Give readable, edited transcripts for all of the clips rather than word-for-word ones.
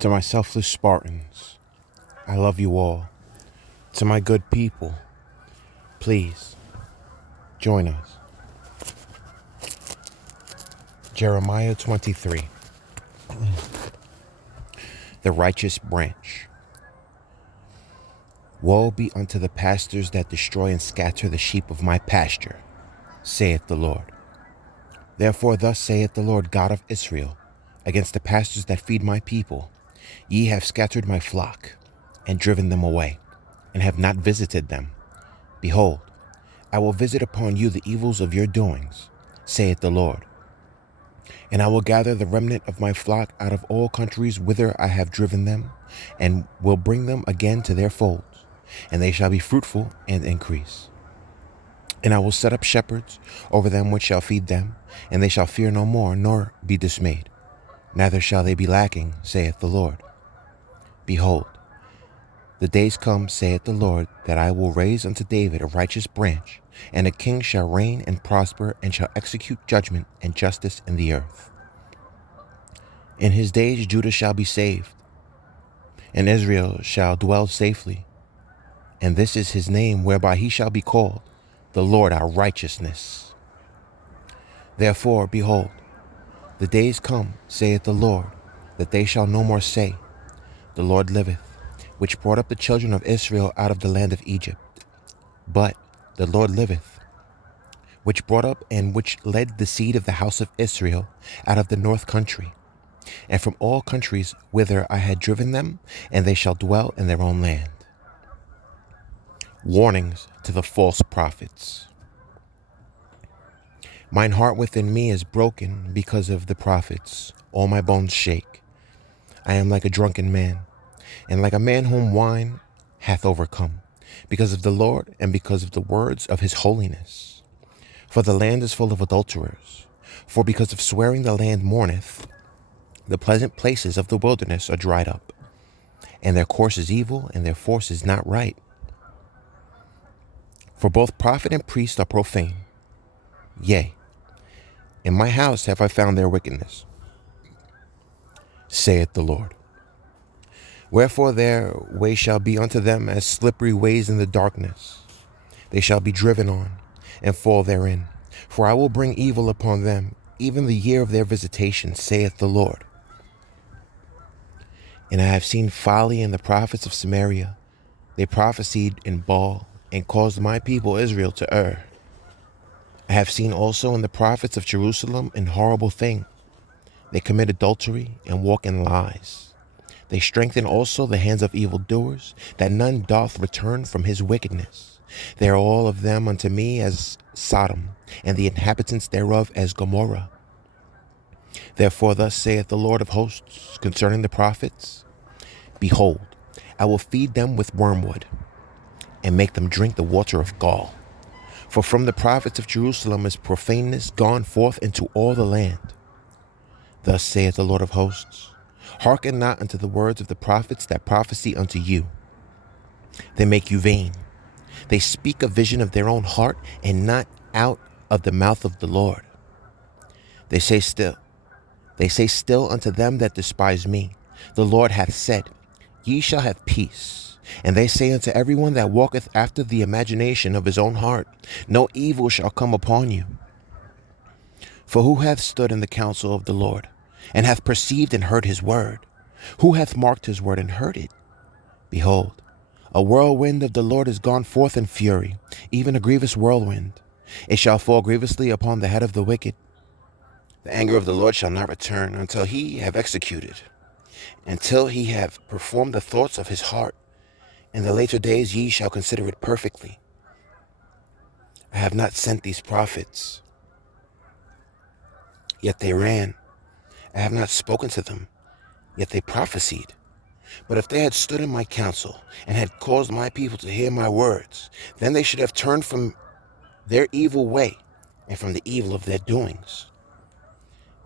To my selfless Spartans, I love you all. To my good people, please join us. Jeremiah 23. The righteous branch. Woe be unto the pastors that destroy and scatter the sheep of my pasture, saith the Lord. Therefore thus saith the Lord God of Israel, against the pastors that feed my people, ye have scattered my flock, and driven them away, and have not visited them. Behold, I will visit upon you the evils of your doings, saith the Lord. And I will gather the remnant of my flock out of all countries whither I have driven them, and will bring them again to their folds, and they shall be fruitful and increase. And I will set up shepherds over them which shall feed them, and they shall fear no more, nor be dismayed. Neither shall they be lacking, saith the Lord. Behold, the days come, saith the Lord, that I will raise unto David a righteous branch, and a king shall reign and prosper, and shall execute judgment and justice in the earth. In his days Judah shall be saved, and Israel shall dwell safely. And this is his name whereby he shall be called, the Lord our righteousness. Therefore, behold, the days come, saith the Lord, that they shall no more say, the Lord liveth, which brought up the children of Israel out of the land of Egypt. But the Lord liveth, which brought up and which led the seed of the house of Israel out of the north country, and from all countries whither I had driven them, and they shall dwell in their own land. Warnings to the false prophets. Mine heart within me is broken because of the prophets. All my bones shake. I am like a drunken man, and like a man whom wine hath overcome, because of the Lord and because of the words of his holiness. For the land is full of adulterers. For because of swearing the land mourneth, the pleasant places of the wilderness are dried up, and their course is evil, and their force is not right. For both prophet and priest are profane. Yea, in my house have I found their wickedness, saith the Lord. Wherefore their way shall be unto them as slippery ways in the darkness. They shall be driven on, and fall therein. For I will bring evil upon them, even the year of their visitation, saith the Lord. And I have seen folly in the prophets of Samaria. They prophesied in Baal, and caused my people Israel to err. I have seen also in the prophets of Jerusalem an horrible thing. They commit adultery and walk in lies. They strengthen also the hands of evildoers, that none doth return from his wickedness. They are all of them unto me as Sodom, and the inhabitants thereof as Gomorrah. Therefore thus saith the Lord of hosts concerning the prophets, Behold, I will feed them with wormwood, and make them drink the water of gall. For from the prophets of Jerusalem is profaneness gone forth into all the land. Thus saith the Lord of hosts, Hearken not unto the words of the prophets that prophesy unto you. They make you vain. They speak a vision of their own heart, and not out of the mouth of the Lord. They say still unto them that despise me, The Lord hath said, Ye shall have peace. And they say unto everyone that walketh after the imagination of his own heart, No evil shall come upon you. For who hath stood in the counsel of the Lord, and hath perceived and heard his word? Who hath marked his word and heard it? Behold, a whirlwind of the Lord is gone forth in fury, even a grievous whirlwind. It shall fall grievously upon the head of the wicked. The anger of the Lord shall not return until he have executed, until he have performed the thoughts of his heart. In the later days ye shall consider it perfectly. I have not sent these prophets, yet they ran. I have not spoken to them, yet they prophesied. But if they had stood in my counsel, and had caused my people to hear my words, then they should have turned from their evil way, and from the evil of their doings.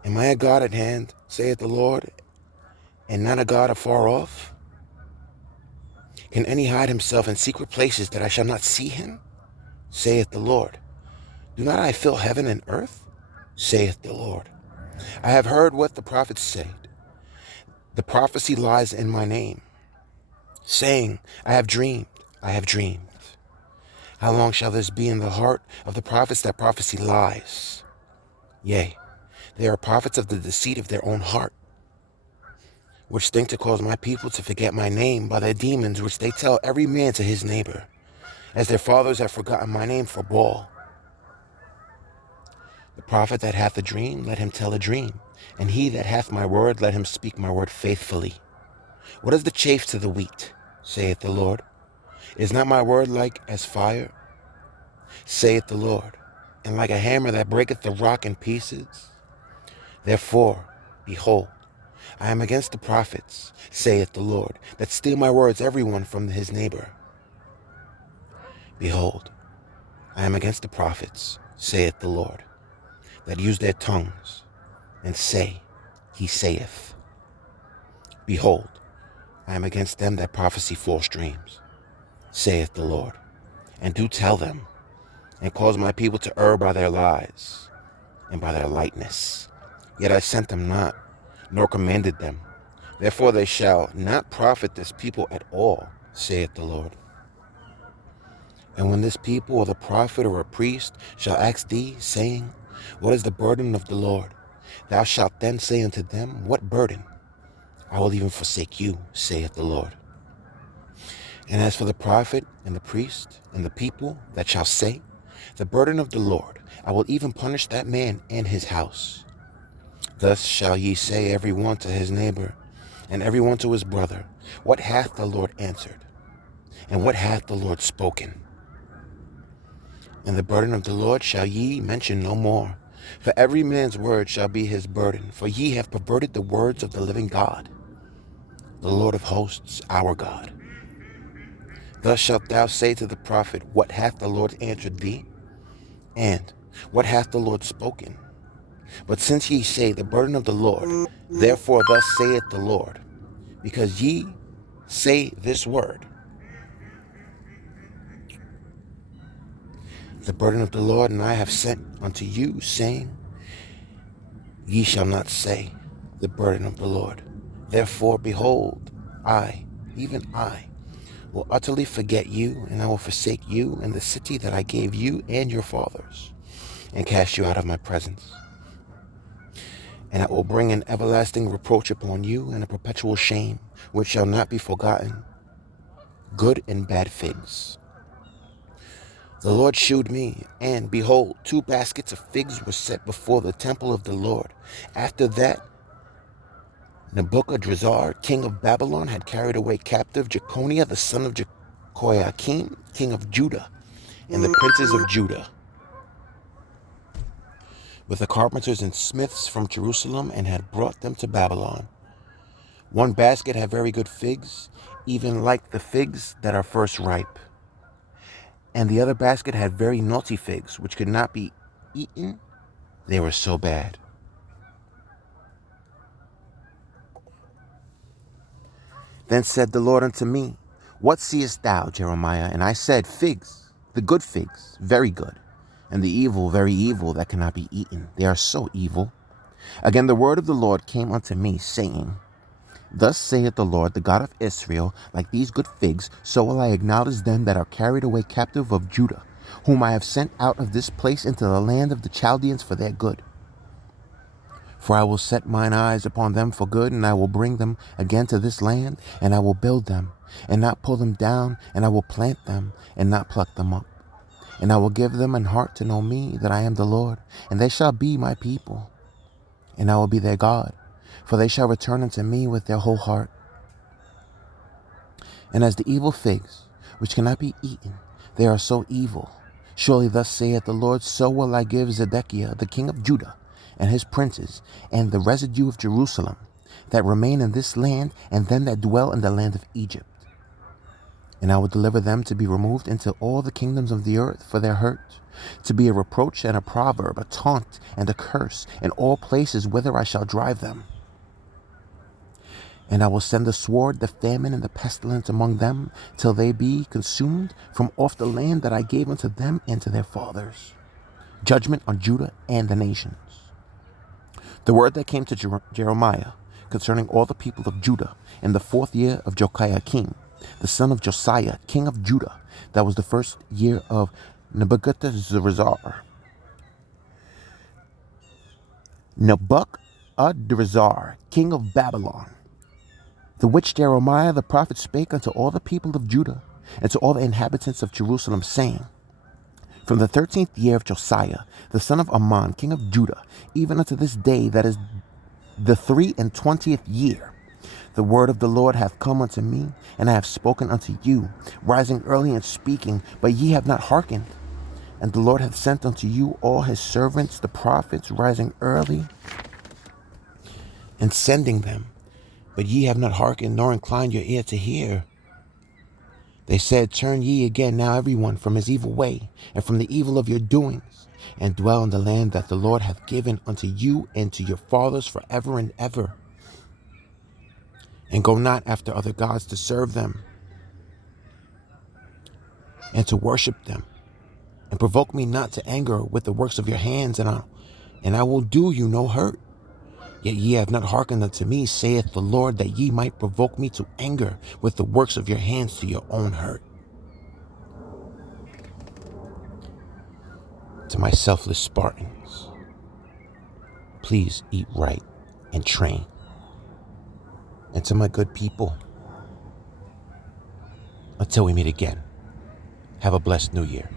Am I a God at hand, saith the Lord, and not a God afar off? Can any hide himself in secret places that I shall not see him? Saith the Lord. Do not I fill heaven and earth? Saith the Lord. I have heard what the prophets said. The prophecy lies in my name, saying, I have dreamed, I have dreamed. How long shall this be in the heart of the prophets that prophecy lies? Yea, they are prophets of the deceit of their own heart, which think to cause my people to forget my name by their demons, which they tell every man to his neighbor, as their fathers have forgotten my name for Baal. The prophet that hath a dream, let him tell a dream, and he that hath my word, let him speak my word faithfully. What is the chaff to the wheat, saith the Lord? Is not my word like as fire, saith the Lord, and like a hammer that breaketh the rock in pieces? Therefore, behold, I am against the prophets, saith the Lord, that steal my words every one from his neighbor. Behold, I am against the prophets, saith the Lord, that use their tongues, and say, he saith. Behold, I am against them that prophesy false dreams, saith the Lord, and do tell them, and cause my people to err by their lies, and by their lightness. Yet I sent them not, nor commanded them. Therefore they shall not profit this people at all, saith the Lord. And when this people, or the prophet, or a priest, shall ask thee, saying, what is the burden of the Lord? Thou shalt then say unto them, what burden? I will even forsake you, saith the Lord. And as for the prophet, and the priest, and the people that shall say, the burden of the Lord, I will even punish that man and his house. Thus shall ye say every one to his neighbor, and every one to his brother, what hath the Lord answered? And what hath the Lord spoken? And the burden of the Lord shall ye mention no more, for every man's word shall be his burden, for ye have perverted the words of the living God, the Lord of hosts, our God. Thus shalt thou say to the prophet, what hath the Lord answered thee? And what hath the Lord spoken? But since ye say the burden of the Lord, therefore thus saith the Lord, because ye say this word, the burden of the Lord, and I have sent unto you, saying, ye shall not say the burden of the Lord. Therefore, behold, I, even I, will utterly forget you, and I will forsake you and the city that I gave you and your fathers, and cast you out of my presence. And I will bring an everlasting reproach upon you, and a perpetual shame, which shall not be forgotten, good and bad figs. The Lord shewed me, and behold, 2 baskets of figs were set before the temple of the Lord. After that, Nebuchadrezzar, king of Babylon, had carried away captive Jeconiah, the son of Jehoiakim, king of Judah, and the princes of Judah, with the carpenters and smiths from Jerusalem, and had brought them to Babylon. 1 basket had very good figs, even like the figs that are first ripe. And the other basket had very naughty figs, which could not be eaten. They were so bad. Then said the Lord unto me, what seest thou, Jeremiah? And I said, figs, the good figs, very good, and the evil, very evil, that cannot be eaten. They are so evil. Again the word of the Lord came unto me, saying, thus saith the Lord, the God of Israel, like these good figs, so will I acknowledge them that are carried away captive of Judah, whom I have sent out of this place into the land of the Chaldeans for their good. For I will set mine eyes upon them for good, and I will bring them again to this land, and I will build them, and not pull them down, and I will plant them, and not pluck them up. And I will give them an heart to know me, that I am the Lord, and they shall be my people, and I will be their God, for they shall return unto me with their whole heart. And as the evil figs, which cannot be eaten, they are so evil. Surely thus saith the Lord, so will I give Zedekiah, the king of Judah, and his princes, and the residue of Jerusalem, that remain in this land, and them that dwell in the land of Egypt. And I will deliver them to be removed into all the kingdoms of the earth for their hurt, to be a reproach and a proverb, a taunt and a curse, in all places whither I shall drive them. And I will send the sword, the famine, and the pestilence among them, till they be consumed from off the land that I gave unto them and to their fathers. Judgment on Judah and the nations. The word that came to Jeremiah, concerning all the people of Judah in the 4th year of Jehoiakim, the son of Josiah, king of Judah. That was the 1st year of Nebuchadrezzar, king of Babylon, the which Jeremiah the prophet spake unto all the people of Judah and to all the inhabitants of Jerusalem, saying, from the 13th year of Josiah, the son of Ammon, king of Judah, even unto this day, that is the 23rd year, the word of the Lord hath come unto me, and I have spoken unto you, rising early and speaking, but ye have not hearkened. And the Lord hath sent unto you all his servants, the prophets, rising early and sending them, but ye have not hearkened, nor inclined your ear to hear. They said, turn ye again now every one from his evil way, and from the evil of your doings, and dwell in the land that the Lord hath given unto you and to your fathers forever and ever. And go not after other gods to serve them, and to worship them, and provoke me not to anger with the works of your hands, and I will do you no hurt. Yet ye have not hearkened unto me, saith the Lord, that ye might provoke me to anger with the works of your hands to your own hurt. To my selfless Spartans, please eat right and train. And to my good people, until we meet again, have a blessed new year.